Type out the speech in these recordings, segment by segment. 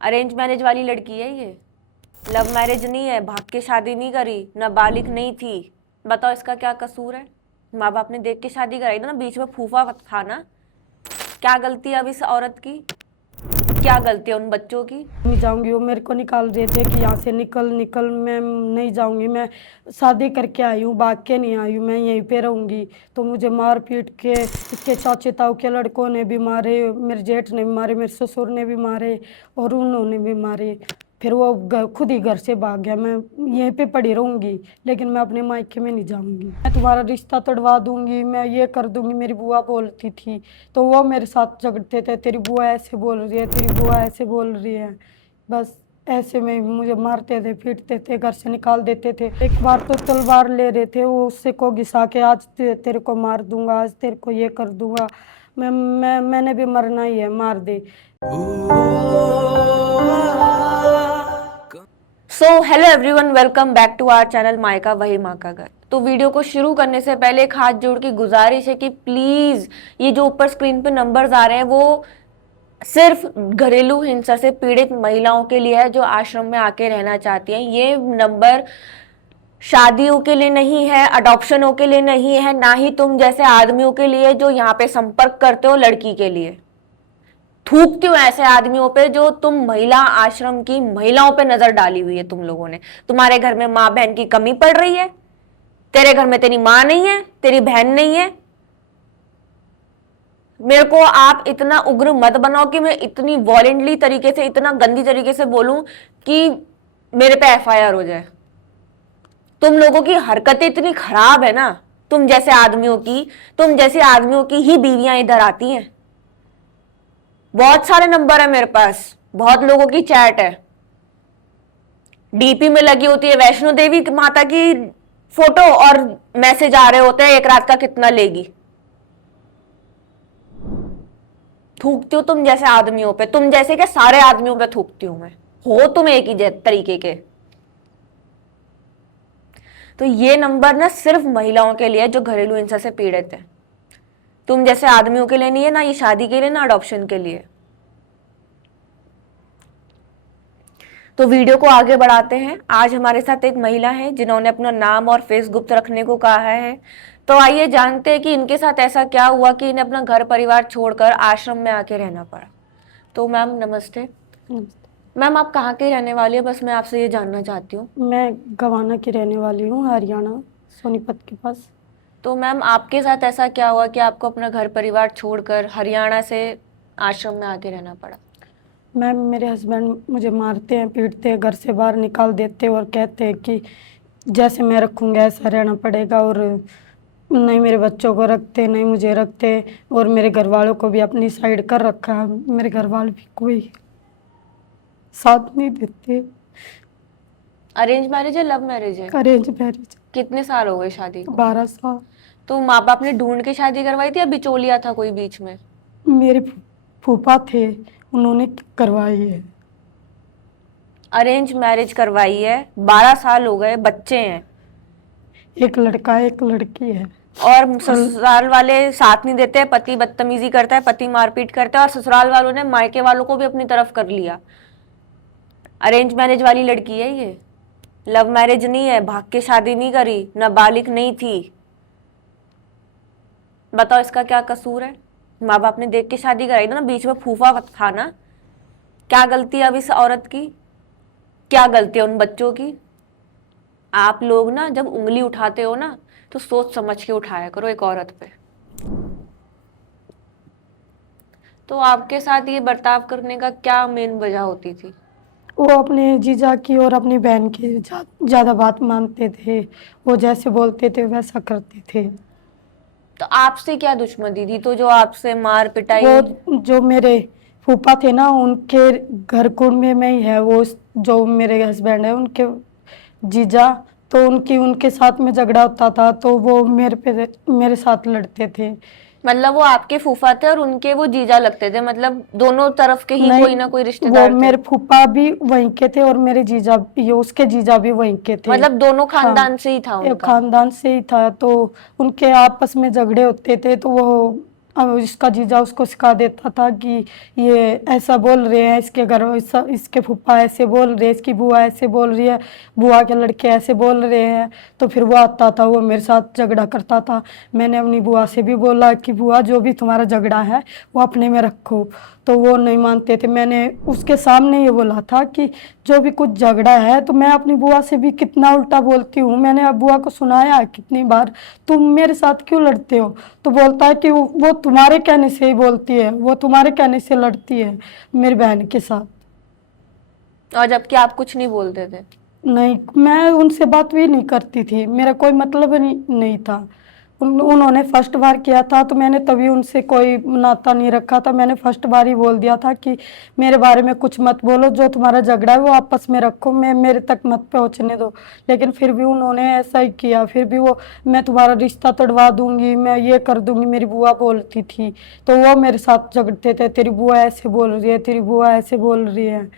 Arrange marriage वाली लड़की है ये, लव मैरिज नहीं है, भाग के शादी नहीं करी, नाबालिग नहीं थी। बताओ इसका क्या कसूर है? माँ बाप ने देख के शादी कराई थी ना, बीच में फूफा था ना। क्या गलती है अब इस औरत की, क्या गलती है उन बच्चों की? नहीं जाऊंगी। वो मेरे को निकाल रहे थे कि यहाँ से निकल निकल, मैं नहीं जाऊंगी। मैं शादी करके आई हूँ, भाग के नहीं आई हूँ, मैं यहीं पे रहूंगी। तो मुझे मार पीट के इसके चाचे ताऊ के लड़कों ने भी मारे, मेरे जेठ ने भी मारे, मेरे ससुर ने भी मारे और उन्होंने भी मारे। फिर वो खुद ही घर से भाग गया। मैं यहीं पे पड़ी रहूंगी, लेकिन मैं अपने मायके में नहीं जाऊंगी। मैं तुम्हारा रिश्ता तोड़वा दूंगी, मैं ये कर दूंगी, मेरी बुआ बोलती थी। तो वो मेरे साथ झगड़ते थे, तेरी बुआ ऐसे बोल रही है, तेरी बुआ ऐसे बोल रही है। बस ऐसे में मुझे मारते थे, पीटते थे, घर से निकाल देते थे। एक बार तो तलवार ले रहे थे, वो उससे को घिसा के आज तेरे को मार दूंगा, आज तेरे को ये कर दूंगा। मैंने भी मरना ही है, मार दे। So hello everyone, welcome back to our channel Mayka वही माँ का घर। तो वीडियो को शुरू करने से पहले एक हाथ जोड़ के गुजारिश है कि प्लीज ये जो ऊपर स्क्रीन पे नंबर्स आ रहे हैं वो सिर्फ घरेलू हिंसा से पीड़ित महिलाओं के लिए है जो आश्रम में आके रहना चाहती हैं। ये नंबर शादियों के लिए नहीं है, अडॉप्शनों के लिए नहीं है, ना ही तुम जैसे आदमियों के लिए जो यहाँ पे संपर्क करते हो लड़की के लिए। थूकती हूँ ऐसे आदमियों पे जो तुम महिला आश्रम की महिलाओं पे नजर डाली हुई है तुम लोगों ने। तुम्हारे घर में माँ बहन की कमी पड़ रही है, तेरे घर में तेरी माँ नहीं है, तेरी बहन नहीं है। मेरे को आप इतना उग्र मत बनाओ कि मैं इतनी वॉलेंटली तरीके से, इतना गंदी तरीके से बोलूं कि मेरे पे एफआईआर हो जाए। तुम लोगों की हरकतें इतनी खराब है ना, तुम जैसे आदमियों की ही बीवियां इधर आती हैं। बहुत सारे नंबर है मेरे पास, बहुत लोगों की चैट है, डीपी में लगी होती है वैष्णो देवी माता की फोटो और मैसेज आ रहे होते हैं एक रात का कितना लेगी। थूकती हूँ तुम जैसे आदमियों पे, तुम जैसे के सारे आदमियों पे थूकती हूं मैं। हो तुम एक ही तरीके के। तो ये नंबर ना सिर्फ महिलाओं के लिए जो घरेलू हिंसा से पीड़ित है। तुम जैसे आदमियों के लिए नहीं है, ना ये शादी के लिए ना अडॉप्शन के लिए। तो वीडियो को आगे बढ़ाते हैं। आज हमारे साथ एक महिला है जिन्होंने अपना नाम और फेस गुप्त रखने को कहा है। तो आइए जानते हैं कि इनके साथ ऐसा क्या हुआ कि इन्हें अपना घर परिवार छोड़कर आश्रम में आके रहना पड़ा। तो मैम नमस्ते। मैम आप कहाँ के रहने वाली है, बस मैं आपसे ये जानना चाहती हूँ। मैं गवाना की रहने वाली हूँ, हरियाणा, सोनीपत के पास। तो मैम आपके साथ ऐसा क्या हुआ कि आपको अपना घर परिवार छोड़कर हरियाणा से आश्रम में आके रहना पड़ा? मैम, मेरे हस्बैंड मुझे मारते हैं, पीटते हैं, घर से बाहर निकाल देते हैं और कहते हैं कि जैसे मैं रखूँगा ऐसा रहना पड़ेगा। और नहीं मेरे बच्चों को रखते, नहीं मुझे रखते। और मेरे घर वालों को भी अपनी साइड कर रखा है। मेरे घर वाले भी कोई साथ नहीं देते। अरेंज मैरिज है, लव मैरिज है? Arrange marriage. कितने साल हो गए शादी को? 12 साल। तो माँ बाप ने ढूंढ के शादी करवाई थी या बिचौलिया था कोई बीच में? मेरे फूफा थे, उन्होंने करवाई है। अरेंज मैरिज करवाई है, 12 साल हो गए, बच्चे हैं, एक लड़का है, एक लड़की है। और ससुराल वाले साथ नहीं देते, पति बदतमीजी करता है, पति मारपीट करता है, और ससुराल वालों ने मायके वालों को भी अपनी तरफ कर लिया। अरेंज मैरिज वाली लड़की है ये, लव मैरिज नहीं है, भाग के शादी नहीं करी, नाबालिग नहीं थी। बताओ इसका क्या कसूर है? माँ बाप ने देख के शादी कराई थी ना, बीच में फूफा था ना। क्या गलती है अब इस औरत की, क्या गलती है उन बच्चों की? आप लोग ना जब उंगली उठाते हो ना तो सोच समझ के उठाया करो एक औरत पे। तो आपके साथ ये बर्ताव करने का क्या मेन वजह होती थी? वो अपने जीजा की और अपनी बहन की ज्यादा बात मानते थे। वो जैसे बोलते थे वैसा करते थे। तो आपसे क्या दुश्मनी थी तो जो आपसे मार पिटाई? वो जो मेरे फूफा थे ना, उनके घर कुंडे में ही है वो। जो मेरे हस्बैंड है उनके जीजा, तो उनके साथ में झगड़ा होता था तो वो मेरे साथ लड़ते थे। मतलब वो आपके फूफा थे और उनके वो जीजा लगते थे, मतलब दोनों तरफ के ही नहीं, कोई ना कोई वो रिश्तेदार थे? मेरे फूफा भी वहीं के थे और मेरे जीजा भी, उसके जीजा भी वहीं के थे। मतलब दोनों हाँ, खानदान से ही था एक उनका? खानदान से ही था। तो उनके आपस में झगड़े होते थे तो वो अब इसका जीजा उसको सिखा देता था कि ये ऐसा बोल रहे हैं, इसके घर इसके फूफा ऐसे बोल रहे हैं, इसकी बुआ ऐसे बोल रही है, बुआ के लड़के ऐसे बोल रहे हैं। तो फिर वो आता था, वो मेरे साथ झगड़ा करता था। मैंने अपनी बुआ से भी बोला कि बुआ जो भी तुम्हारा झगड़ा है वो अपने में रखो, तो वो नहीं मानते थे। मैंने उसके सामने ये बोला था कि जो भी कुछ झगड़ा है, तो मैं अपनी बुआ से भी कितना उल्टा बोलती हूँ। मैंने अब बुआ को सुनाया है कितनी बार, तुम मेरे साथ क्यों लड़ते हो? तो बोलता है कि वो तुम्हारे कहने से ही बोलती है, वो तुम्हारे कहने से लड़ती है मेरी बहन के साथ। और जबकि आप कुछ नहीं बोलते थे। नहीं, मैं उनसे बात भी नहीं करती थी, मेरा कोई मतलब नहीं था। उन्होंने फर्स्ट बार किया था, तो मैंने तभी उनसे कोई नाता नहीं रखा था। मैंने फर्स्ट बार ही बोल दिया था कि मेरे बारे में कुछ मत बोलो, जो तुम्हारा झगड़ा है वो आपस में रखो, मैं मेरे तक मत पहुंचने दो। लेकिन फिर भी उन्होंने ऐसा ही किया। फिर भी वो, मैं तुम्हारा रिश्ता तोड़वा दूंगी, मैं ये कर दूंगी, मेरी बुआ बोलती थी। तो वो मेरे साथ झगड़ते थे, तेरी बुआ ऐसे बोल रही है, तेरी बुआ ऐसे बोल रही है।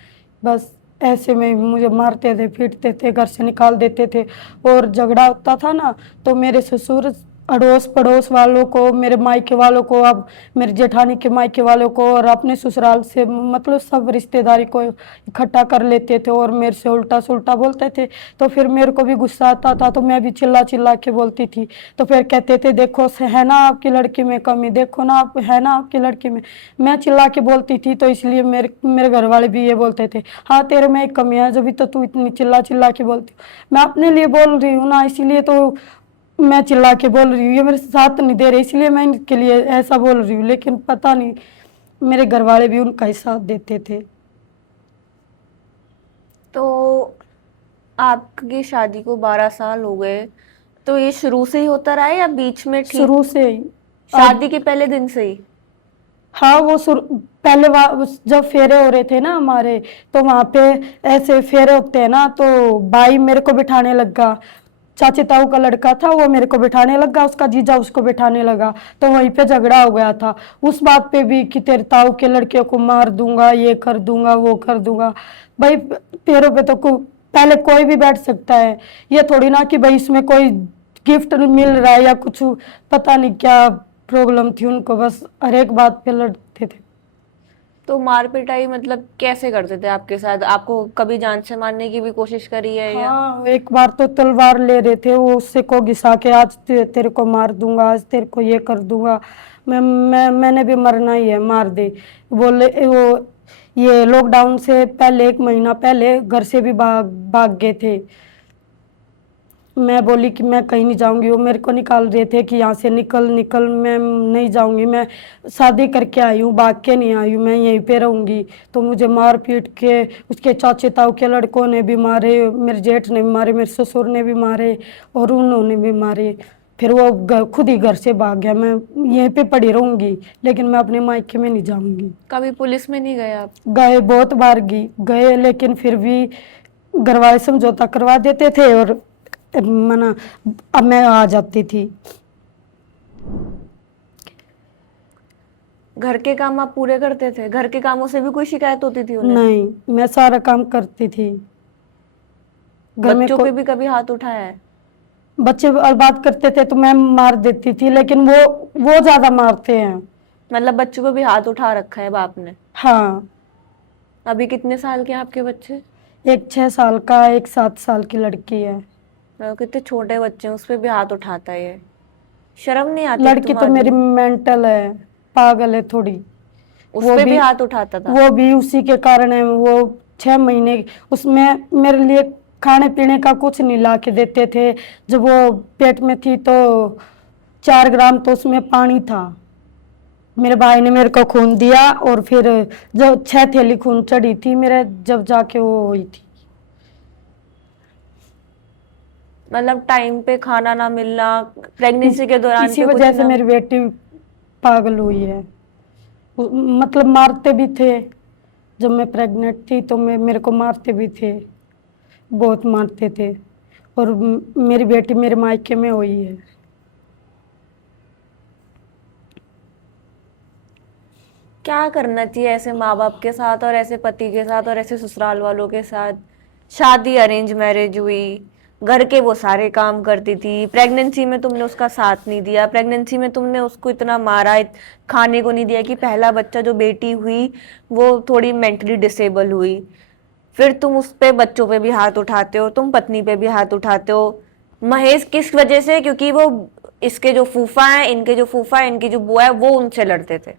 बस ऐसे में मुझे मारते थे, पीटते थे, घर से निकाल देते थे। और झगड़ा होता था ना, तो मेरे ससुर अड़ोस पड़ोस वालों को, मेरे मायके वालों को, अब मेरे जेठानी के मायके वालों को और अपने ससुराल से, मतलब सब रिश्तेदारी को इकट्ठा कर लेते थे और मेरे से उल्टा सुल्टा बोलते थे। तो फिर मेरे को भी गुस्सा आता था, तो मैं भी चिल्ला चिल्ला के बोलती थी। तो फिर कहते थे देखो है ना आपकी लड़की में कमी, देखो ना आप, है ना आपकी लड़की में। मैं चिल्ला के बोलती थी, तो इसलिए मेरे घर वाले भी ये बोलते थे, हाँ तेरे में एक कमी है, जब तो तू इतनी चिल्ला चिल्ला के बोलती हो। मैं अपने लिए बोल रही हूँ ना, इसीलिए तो मैं चिल्ला के बोल रही हूँ। ये मेरे साथ नहीं दे रहे, इसलिए मैं इनके लिए ऐसा बोल रही हूँ। लेकिन पता नहीं, मेरे घर वाले भी उनका ही साथ देते थे। तो आपकी शादी को 12 साल हो गए, तो ये शुरू से ही होता रहा है या बीच में ठीक शुरू से ही। शादी के पहले दिन से ही? हाँ, वो पहले जब फेरे हो रहे थे ना हमारे, तो वहां पे ऐसे फेरे होते हैं ना, तो भाई मेरे को बिठाने लगा। चाची ताऊ का लड़का था, वो मेरे को बिठाने लगा, उसका जीजा उसको बिठाने लगा। तो वहीं पे झगड़ा हो गया था उस बात पे भी कि तेरे ताऊ के लड़के को मार दूंगा, ये कर दूंगा, वो कर दूंगा। भाई पैरों पे तो पहले कोई भी बैठ सकता है, ये थोड़ी ना कि भाई इसमें कोई गिफ्ट मिल रहा है या कुछ। पता नहीं क्या प्रॉब्लम थी उनको, बस हर एक बात पे लड़ते थे। तो मार पिटाई मतलब कैसे करते थे आपके साथ? आपको कभी जान से मारने की भी कोशिश करी है या? हाँ, एक बार तो तलवार ले रहे थे, वो उससे को घिसा के, आज तेरे को मार दूंगा, आज तेरे को ये कर दूंगा। मैंने भी मरना ही है, मार दे। बोले वो, ये लॉकडाउन से पहले 1 महीना पहले घर से भी भाग गए थे। मैं बोली कि मैं कहीं नहीं जाऊंगी, वो मेरे को निकाल रहे थे कि यहाँ से निकल निकल, मैं नहीं जाऊंगी, मैं शादी करके आई हूँ, भाग के नहीं आई हूँ, मैं यहीं पे रहूंगी। तो मुझे मार पीट के, उसके चाचे ताऊ के लड़कों ने भी मारे, मेरे जेठ ने भी मारे, मेरे ससुर ने भी मारे और उन्होंने भी मारे। फिर वो खुद ही घर से भाग गया। मैं यहीं पे पड़ी रहूंगी, लेकिन मैं अपने मायके में नहीं जाऊंगी। कभी पुलिस में नहीं गए आप? गए, बहुत बार गए, लेकिन फिर भी घर वाले समझौता करवा देते थे और मना, अब मैं आ जाती थी। घर के काम आप पूरे करते थे? घर के कामों से भी कोई शिकायत होती थी उन्हें? नहीं, मैं सारा काम करती थी। घर में बच्चों पे भी कभी हाथ उठाया है? बच्चे बात करते थे तो मैं मार देती थी, लेकिन वो ज्यादा मारते हैं। मतलब बच्चों पे भी हाथ उठा रखा है बाप ने? हाँ। अभी कितने साल के हैं आपके बच्चे? एक 6 साल का, एक 7 साल की लड़की है। कितने छोटे बच्चे हैं, उस पे भी हाथ उठाता है ये? शर्म नहीं आती लड़की तो मेरी तुम्हारी? मेंटल है, पागल है थोड़ी। उस वो पे भी भी हाथ उठाता था? वो भी उसी के कारण है। वो 6 महीने उसमें मेरे लिए खाने पीने का कुछ नहीं ला के देते थे। जब वो पेट में थी तो 4 ग्राम तो उसमें पानी था। मेरे भाई ने मेरे को खून दिया और फिर जब 6 थैली खून चढ़ी थी मेरे, जब जाके वो हुई थी। मतलब टाइम पे खाना ना मिलना, प्रेगनेंसी के दौरान इसी पे कुछ वजह से ना? मेरी बेटी पागल हुई है। मतलब मारते भी थे। जब मैं प्रेग्नेंट थी तो मेरे को मारते भी थे, बहुत मारते थे। और मेरी बेटी मेरे मायके में हुई है। क्या करना चाहिए ऐसे माँ बाप के साथ और ऐसे पति के साथ और ऐसे ससुराल वालों के साथ? शादी अरेंज मैरिज हुई, घर के वो सारे काम करती थी। प्रेगनेंसी में तुमने उसका साथ नहीं दिया, प्रेगनेंसी में तुमने उसको इतना मारा, खाने को नहीं दिया कि पहला बच्चा जो बेटी हुई वो थोड़ी मेंटली डिसेबल हुई। फिर तुम उस पे बच्चों पे भी हाथ उठाते हो, तुम पत्नी पे भी हाथ उठाते हो। महेश किस वजह से? क्योंकि वो इसके जो फूफा हैं, इनके जो फूफा है, इनकी जो बुआ है, वो उनसे लड़ते थे।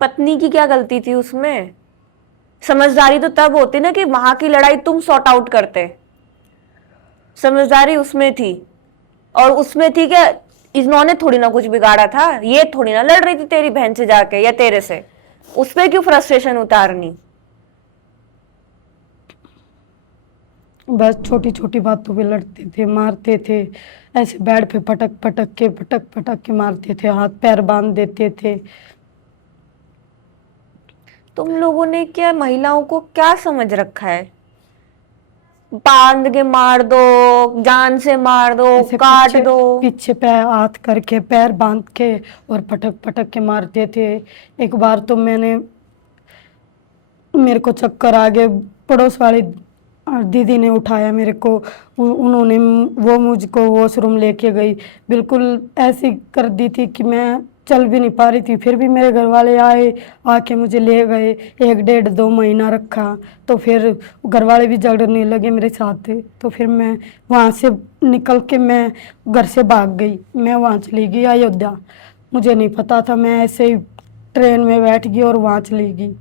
पत्नी की क्या गलती थी उसमें? समझदारी तो तब होती ना कि वहां की लड़ाई तुम सॉर्ट आउट करते। समझदारी उसमें थी, और उसमें थी कि इन्होंने थोड़ी ना कुछ बिगाड़ा था, ये थोड़ी ना लड़ रही थी तेरी बहन से जाके या तेरे से। उस पे क्यों फ्रस्ट्रेशन उतारनी? बस छोटी छोटी बातों पे लड़ते थे, मारते थे, ऐसे बेड पे पटक पटक के मारते थे, हाथ पैर बांध देते थे। तुम लोगों ने क्या महिलाओं को क्या समझ रखा है? बांध के मार दो, जान से मार दो, ऐसे काट पीछे दो। पीछे पैर हाथ करके पैर बांध के और पटक पटक के मारते थे। एक बार तो मेरे को चक्कर आ गए, पड़ोस वाली दीदी ने उठाया मेरे को। उन्होंने वो मुझको वॉशरूम लेके गई, बिल्कुल ऐसी कर दी थी कि मैं चल भी नहीं पा रही थी। फिर भी मेरे घर वाले आए, आके मुझे ले गए। 1 डेढ़ 2 महीना रखा, तो फिर घर वाले भी झगड़ने लगे मेरे साथ। तो फिर मैं वहाँ से निकल के मैं घर से भाग गई, मैं वहाँ चली गई अयोध्या। मुझे नहीं पता था, मैं ऐसे ही ट्रेन में बैठ गई और वहाँ चली गई।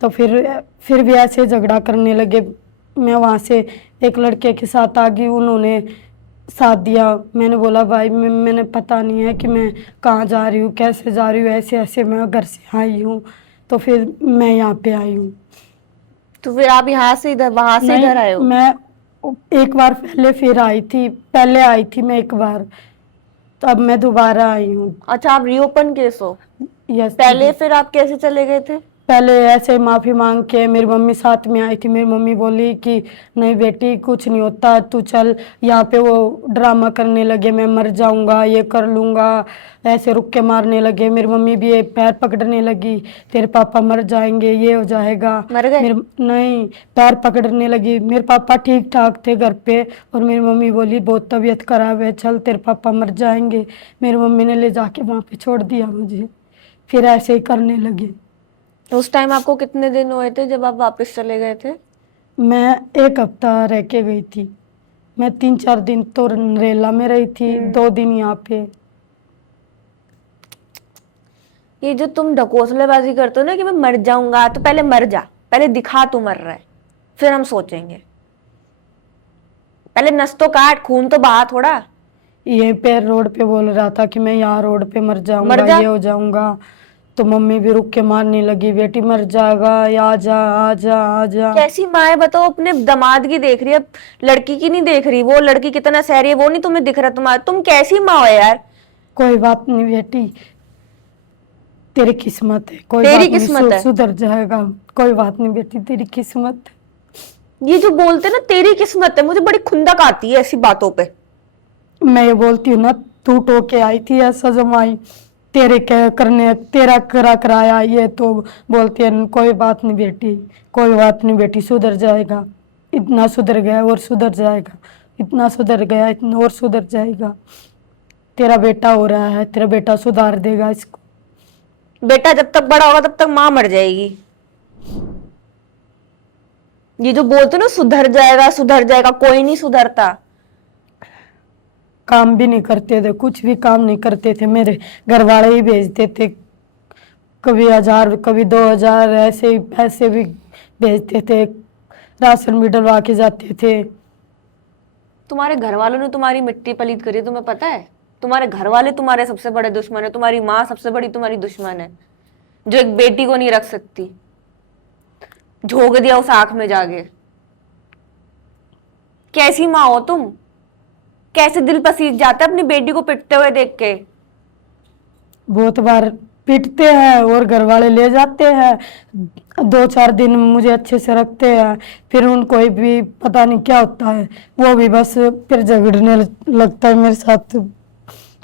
तो फिर भी ऐसे झगड़ा करने लगे। मैं वहाँ से एक लड़के के साथ आ गई, उन्होंने साथ दिया। मैंने बोला भाई मैंने पता नहीं है कि मैं कहाँ जा रही हूँ, कैसे जा रही हूँ, ऐसे ऐसे मैं घर से आई हूँ। तो फिर मैं यहाँ पे आई हूँ। तो फिर आप यहाँ से इधर, वहां से नहीं, इधर आए हो? मैं एक बार पहले फिर आई थी, पहले आई थी मैं एक बार, तो अब मैं दोबारा आई हूँ। अच्छा, आप रीओपन केस हो? यस पहले दीदी। फिर आप कैसे चले गए थे? पहले ऐसे माफ़ी मांग के मेरी मम्मी साथ में आई थी। मेरी मम्मी बोली कि नहीं बेटी कुछ नहीं होता, तू चल। यहाँ पे वो ड्रामा करने लगे, मैं मर जाऊंगा, ये कर लूंगा, ऐसे रुक के मारने लगे। मेरी मम्मी भी ये पैर पकड़ने लगी, तेरे पापा मर जाएंगे, ये हो जाएगा। मर गए? मेरे नहीं, पैर पकड़ने लगी। मेरे पापा ठीक ठाक थे घर पे, और मेरी मम्मी बोली बहुत तबीयत खराब है, चल तेरे पापा मर जाएंगे। मेरी मम्मी ने ले जाके वहाँ पे छोड़ दिया मुझे। फिर ऐसे ही करने लगे। उस टाइम आपको कितने दिन हुए थे जब आप वापस चले गए थे? मैं 1 हफ्ता रह के गई थी। मैं 3 4 दिन तो नरेला में रही थी, 2 दिन यहाँ पे। ये जो तुम ढकोसलेबाजी करते हो ना कि मैं मर जाऊंगा, तो पहले मर जा, पहले दिखा तू मर रहा है, फिर हम सोचेंगे। पहले नस तो काट, खून तो बहा थोड़ा। यहीं पे रोड पे बोल रहा था कि मैं यहाँ रोड पे मर मर जाऊंगा, जा। ये हो जाऊंगा। तो मम्मी भी रुक के मारने लगी, बेटी मर जाएगा, आ जा आ जा आ जा। कैसी माँ है बताओ, अपने दामाद की देख रही है, लड़की की नहीं देख रही। वो लड़की कितना सह रही है वो नहीं तुम्हें दिख रहा। तुम्हारा, तुम कैसी माँ हो यार? कोई बात नहीं बेटी, तेरी किस्मत है, कोई तेरी बात नहीं, किस्मत है। सुधर जाएगा। कोई बात नहीं बेटी, तेरी किस्मत है। ये जो बोलते ना तेरी किस्मत है, मुझे बड़ी खुंदक आती है ऐसी बातों पे। मैं ये बोलती हूँ ना, तू टोके आई थी ऐसा जमाई, तेरे क्या करने, तेरा करा कराया ये, तो बोलती है कोई बात नहीं बेटी, कोई बात नहीं बेटी, सुधर जाएगा। इतना सुधर गया और सुधर जाएगा, इतना सुधर गया इतना और सुधर जाएगा। तेरा बेटा हो रहा है, तेरा बेटा सुधार देगा इसको। बेटा जब तक बड़ा होगा तब तक माँ मर जाएगी। ये जो बोलते ना सुधर जाएगा, कोई नहीं सुधरता। काम भी नहीं करते थे, कुछ भी काम नहीं करते थे, मेरे घर वाले ही भेजते थे। कभी 1000 कभी 2000 ऐसे ही पैसे भी भेजते थे, राशन भी डलवा के जाते थे। तुम्हारे घर वालों ने तुम्हारी मिट्टी पलीत करी, तुम्हें पता है? तुम्हारे घर वाले तुम्हारे सबसे बड़े दुश्मन है, तुम्हारी माँ सबसे बड़ी तुम्हारी दुश्मन है, जो एक बेटी को नहीं रख सकती। झोंक दिया उस आंख में जाके। कैसी माँ हो तुम? कैसे दिल पसीज जाता है अपनी बेटी को पिटते हुए देख के। बहुत बार पीटते हैं और घर वाले ले जाते हैं, 2 4 दिन मुझे अच्छे से रखते हैं, फिर उनको भी पता नहीं क्या होता है, वो भी बस फिर झगड़ने लगता है मेरे साथ।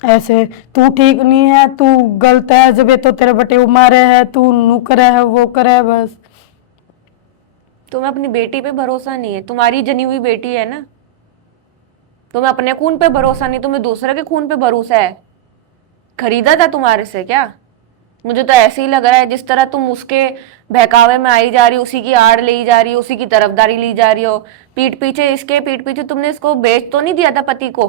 ऐसे तू ठीक नहीं है, तू गलत है, जब ये तो तेरे बटे मारे है, तू नू करे है वो करे है बस। तुम्हें अपनी बेटी पे भरोसा नहीं है, तुम्हारी जनी हुई बेटी है ना, तुम्हें अपने खून पे भरोसा नहीं, तुम्हें दूसरे के खून पे भरोसा है। खरीदा था तुम्हारे से क्या? मुझे तो ऐसे ही लग रहा है, जिस तरह तुम उसके बहकावे में आई जा रही हो, उसी की आड़ ले जा रही हो, उसी की तरफदारी ली जा रही हो। पीठ पीछे, इसके पीठ पीछे तुमने इसको बेच तो नहीं दिया था पति को?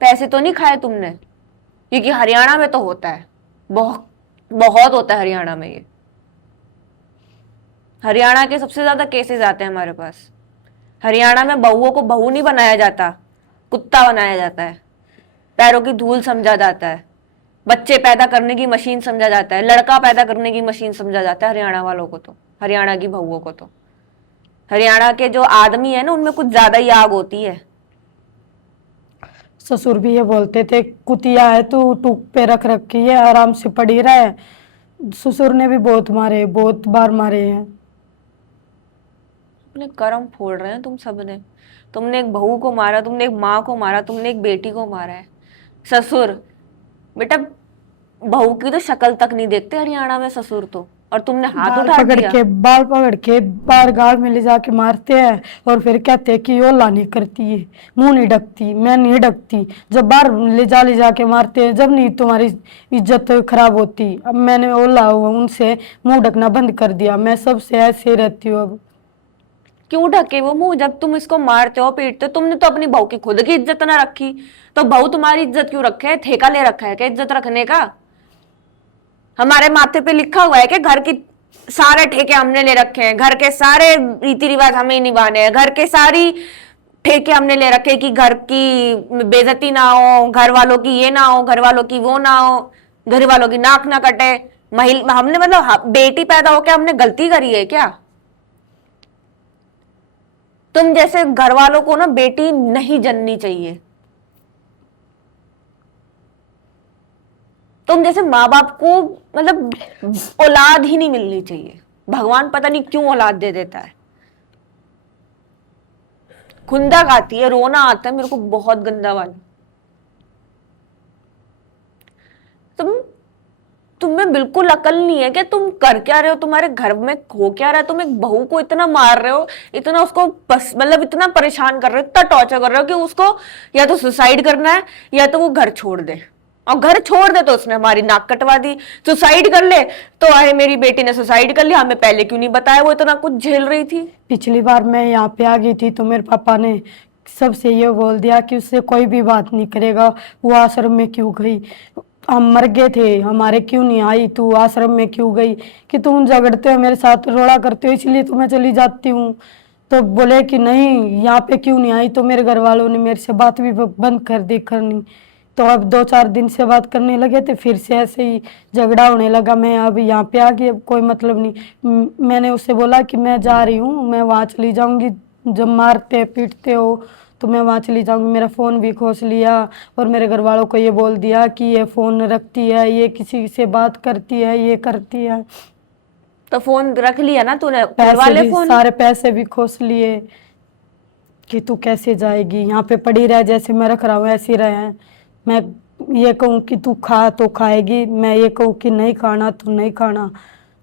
पैसे तो नहीं खाए तुमने? क्योंकि हरियाणा में तो होता है, बहुत बहुत होता है हरियाणा में ये। हरियाणा के सबसे ज्यादा केसेस आते हैं हमारे पास। हरियाणा में बहुओं को बहू नहीं बनाया जाता, कुत्ता बनाया जाता है, पैरों की धूल समझा जाता है, बच्चे पैदा करने की मशीन समझा जाता है, लड़का पैदा करने की मशीन समझा जाता है हरियाणा वालों को तो, हरियाणा की बहुओं को तो। हरियाणा के जो आदमी है ना, उनमें कुछ ज्यादा ही आग होती है। ससुर भी ये बोलते थे, कुतिया है तू, टूक पे रख रखी है, आराम से पड़ी रहे। ससुर ने भी बहुत मारे, बहुत बार मारे हैं। अपने कर्म फोड़ रहे हैं तुम सबने। तुमने एक बहू को मारा, तुमने एक माँ को मारा, तुमने एक बेटी को मारा है। ससुर, बेटा बहू की तो शक्ल तक नहीं देखते हरियाणा में ससुर तो, और तुमने हाथ उठा दिया। बाल पकड़ के बार गाल में ले जाके मारते हैं और फिर कहते हैं कि ओला नहीं करती है, मुंह नहीं ढकती, मैं नहीं ढकती। जब बाहर ले जाके मारते हैं, जब नहीं तुम्हारी इज्जत खराब होती। अब मैंने ओला उनसे मुंह ढकना बंद कर दिया, मैं सबसे ऐसे रहती हूँ अब। क्यों ढके वो मुंह? जब तुम इसको मारते हो पीटते हो, तुमने तो अपनी बहू की खुद की इज्जत ना रखी, तो बहू तुम्हारी इज्जत क्यों रखे? है ठेका ले रखा है क्या इज्जत रखने का? हमारे माथे पे लिखा हुआ है कि घर की सारे ठेके हमने ले रखे हैं, घर के सारे रीति रिवाज हमें ही निभाने हैं, घर के सारी ठेके हमने ले रखे कि घर की बेइज्जती ना हो, घर वालों की ये ना हो, घर वालों की वो ना हो, घर वालों की नाक ना कटे। महिला हमने मतलब बेटी पैदा होकर हमने गलती करी है क्या? तुम जैसे घर वालों को ना बेटी नहीं जननी चाहिए। तुम जैसे माँ बाप को मतलब औलाद ही नहीं मिलनी चाहिए। भगवान पता नहीं क्यों औलाद दे देता है। खुंदक आती है, रोना आता है मेरे को बहुत गंदा वाला। तुम तुम्हें बिल्कुल अकल नहीं है कि तुम कर क्या रहे हो, तुम्हारे घर में हो क्या रहा है। तुम एक बहू को इतना मार रहे हो, इतना उसको मतलब इतना परेशान कर रहे हो, इतना टॉर्चर कर रहे हो कि उसको या तो सुसाइड करना है या तो वो घर छोड़ दे। और घर छोड़ दे तो उसने हमारी नाक कटवा दी, सुसाइड कर ले तो आए मेरी बेटी ने सुसाइड कर लिया, हमें पहले क्यों नहीं बताया, वो इतना कुछ झेल रही थी। पिछली बार मैं यहाँ पे आ गई थी तो मेरे पापा ने सबसे ये बोल दिया कि उससे कोई भी बात नहीं करेगा, वो आश्रम में क्यों गई, हम मर गए थे, हमारे क्यों नहीं आई, तू आश्रम में क्यों गई, कि तुम झगड़ते हो मेरे साथ, रोड़ा करते हो इसलिए तो मैं चली जाती हूँ। तो बोले कि नहीं यहाँ पे क्यों नहीं आई, तो मेरे घर वालों ने मेरे से बात भी बंद कर दी करनी। तो अब 2-4 दिन से बात करने लगे थे, फिर से ऐसे ही झगड़ा होने लगा। मैं अब यहाँ पे आ गई, अब कोई मतलब नहीं। मैंने उससे बोला कि मैं जा रही हूँ, मैं वहाँ चली जाऊँगी, जब मारते पीटते हो तो मैं वहाँ चली जाऊँगी। मेरा फ़ोन भी खोस लिया और मेरे घर वालों को ये बोल दिया कि ये फ़ोन रखती है, ये किसी से बात करती है, ये करती है। तो फोन रख लिया ना तूने, घर पैसे वाले भी, फोन। सारे पैसे भी खोस लिए कि तू कैसे जाएगी, यहाँ पे पड़ी रह, जैसे मैं रख रहा हूँ ऐसे ही रहे। मैं ये कहूँ कि तू खा तो खाएगी, मैं ये कहूँ कि नहीं खाना तो नहीं खाना,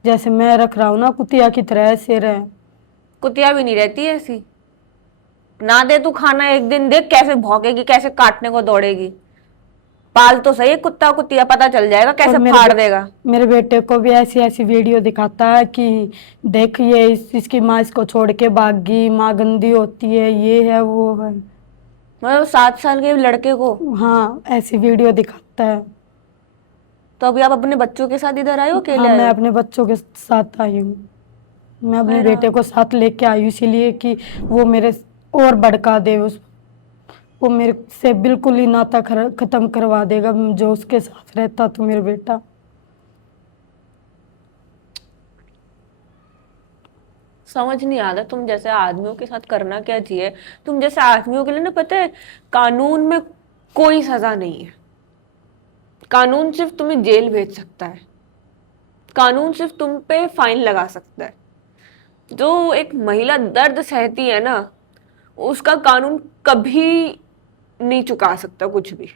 जैसे मैं रख रहा हूँ ना कुतिया की तरह ऐसे रहे। कुतिया भी नहीं रहती ऐसी, ना दे तू खाना एक दिन, देख कैसे भौंकेगी, कैसे काटने को दौड़ेगी। पाल तो सही कुत्ता कुतिया, पता चल जाएगा कैसे फाड़ देगा। मेरे बेटे को भी ऐसी ऐसी वीडियो दिखाता है कि देख ये इसकी माँ इसको छोड़ के भाग गई, माँ गंदी होती है, ये है वो है। मतलब 7 साल के लड़के को? हाँ ऐसी वीडियो दिखाता है। तो अभी आप अपने बच्चों के साथ इधर आए हो, अकेले हाँ आए मैं हो? अपने बच्चों के साथ आई हूँ, मैं अपने हाय बेटे राम। को साथ लेके आई हूँ इसीलिए कि वो मेरे और भड़का दे, उस वो मेरे से बिल्कुल ही नाता खत्म करवा देगा जो उसके साथ रहता तो मेरा बेटा। समझ नहीं आता तुम जैसे आदमियों के साथ करना क्या चाहिए। तुम जैसे आदमियों के लिए ना, पता है कानून में कोई सजा नहीं है। कानून सिर्फ तुम्हें जेल भेज सकता है, कानून सिर्फ तुम पे फाइन लगा सकता है। जो एक महिला दर्द सहती है ना, उसका कानून कभी नहीं चुका सकता कुछ भी।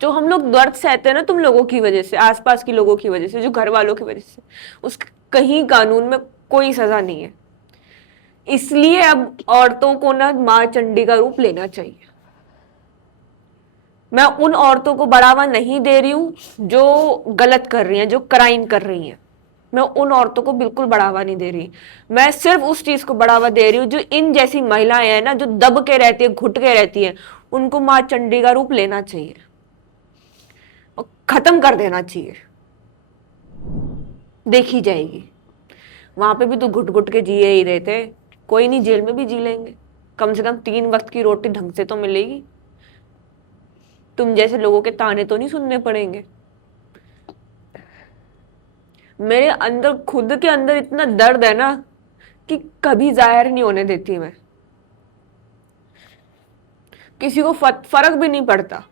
जो हम लोग दर्द सहते हैं ना तुम लोगों की वजह से, आसपास के लोगों की वजह से, जो घर वालों की वजह से, उस कहीं कानून में कोई सजा नहीं है। इसलिए अब औरतों को ना मां चंडी का रूप लेना चाहिए। मैं उन औरतों को बढ़ावा नहीं दे रही हूं जो गलत कर रही हैं, जो क्राइम कर रही हैं। मैं उन औरतों को बिल्कुल बढ़ावा नहीं दे रही। मैं सिर्फ उस चीज को बढ़ावा दे रही हूँ जो इन जैसी महिलाएं हैं ना, जो दब के रहती है, घुट के रहती है, उनको मां चंडी का रूप लेना चाहिए और खत्म कर देना चाहिए। देखी जाएगी। वहां पे भी तो घुट घुट के जिए ही रहे थे, कोई नहीं, जेल में भी जी लेंगे। कम से कम 3 वक्त की रोटी ढंग से तो मिलेगी। तुम जैसे लोगों के ताने तो नहीं सुनने पड़ेंगे। मेरे अंदर, खुद के अंदर इतना दर्द है ना कि कभी जाहिर नहीं होने देती मैं। किसी को फर्क भी नहीं पड़ता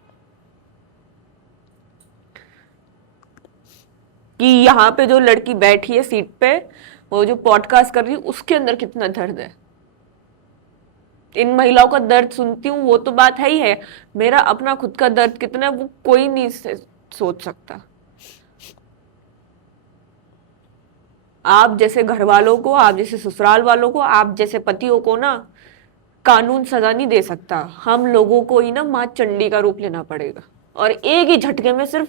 कि यहाँ पे जो लड़की बैठी है सीट पे, वो जो पॉडकास्ट कर रही है, उसके अंदर कितना दर्द है। इन महिलाओं का दर्द सुनती हूँ, वो तो बात है ही है। मेरा अपना खुद का दर्द कितना है वो कोई नहीं सोच सकता। आप जैसे घर वालों को, आप जैसे ससुराल वालों को, आप जैसे पतियों को ना कानून सजा नहीं दे सकता। हम लोगों को ही ना मां चंडी का रूप लेना पड़ेगा और एक ही झटके में सिर्फ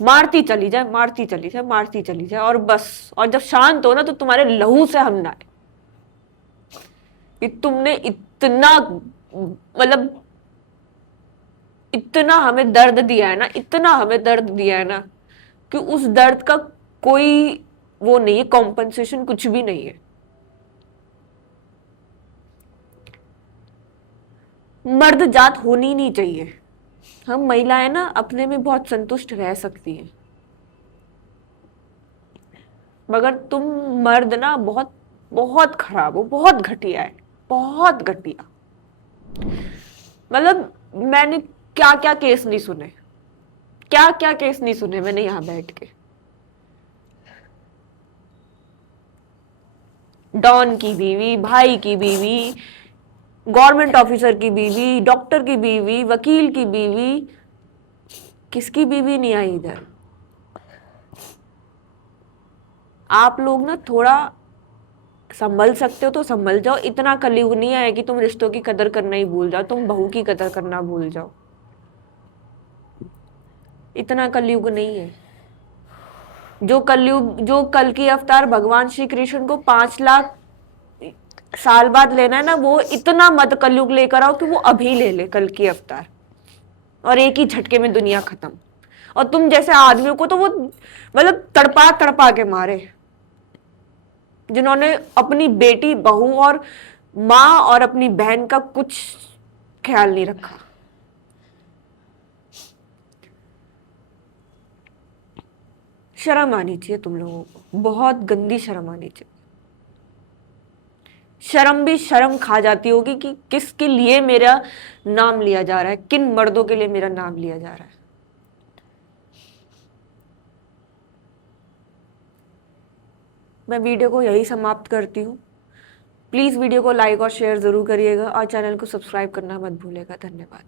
मारती चली जाए, मारती चली जाए, मारती चली जाए, और बस। और जब शांत हो ना तो तुम्हारे लहू से हम ना आए कि तुमने इतना, मतलब इतना हमें दर्द दिया है ना, इतना हमें दर्द दिया है ना कि उस दर्द का कोई वो नहीं है, कॉम्पनसेशन कुछ भी नहीं है। मर्द जात होनी नहीं चाहिए। हम महिलाएं ना अपने में बहुत संतुष्ट रह सकती हैं, मगर तुम मर्द ना बहुत बहुत खराब हो, बहुत घटिया है, बहुत घटिया। मतलब मैंने क्या क्या केस नहीं सुने, क्या क्या केस नहीं सुने मैंने यहां बैठ के। डॉन की बीवी, भाई की बीवी, गवर्नमेंट ऑफिसर की बीवी, डॉक्टर की बीवी, वकील की बीवी, किसकी बीवी नहीं आई इधर। आप लोग ना थोड़ा संभल सकते हो तो संभल जाओ। इतना कलयुग नहीं है कि तुम रिश्तों की कदर करना ही भूल जाओ, तुम बहू की कदर करना भूल जाओ। इतना कलयुग नहीं है। जो कलयुग, जो कल की अवतार भगवान श्री कृष्ण को 5 लाख साल बाद लेना है ना, वो इतना मत कलयुग लेकर आओ कि वो अभी ले ले कल की अवतार, और एक ही झटके में दुनिया खत्म। और तुम जैसे आदमियों को तो वो मतलब तड़पा तड़पा के मारे, जिन्होंने अपनी बेटी, बहू और माँ और अपनी बहन का कुछ ख्याल नहीं रखा। शर्म आनी चाहिए तुम लोगों को, बहुत गंदी शर्म आनी चाहिए। शर्म भी शर्म खा जाती होगी कि किसके लिए मेरा नाम लिया जा रहा है, किन मर्दों के लिए मेरा नाम लिया जा रहा है। मैं वीडियो को यही समाप्त करती हूँ। प्लीज वीडियो को लाइक और शेयर जरूर करिएगा और चैनल को सब्सक्राइब करना मत भूलिएगा। धन्यवाद।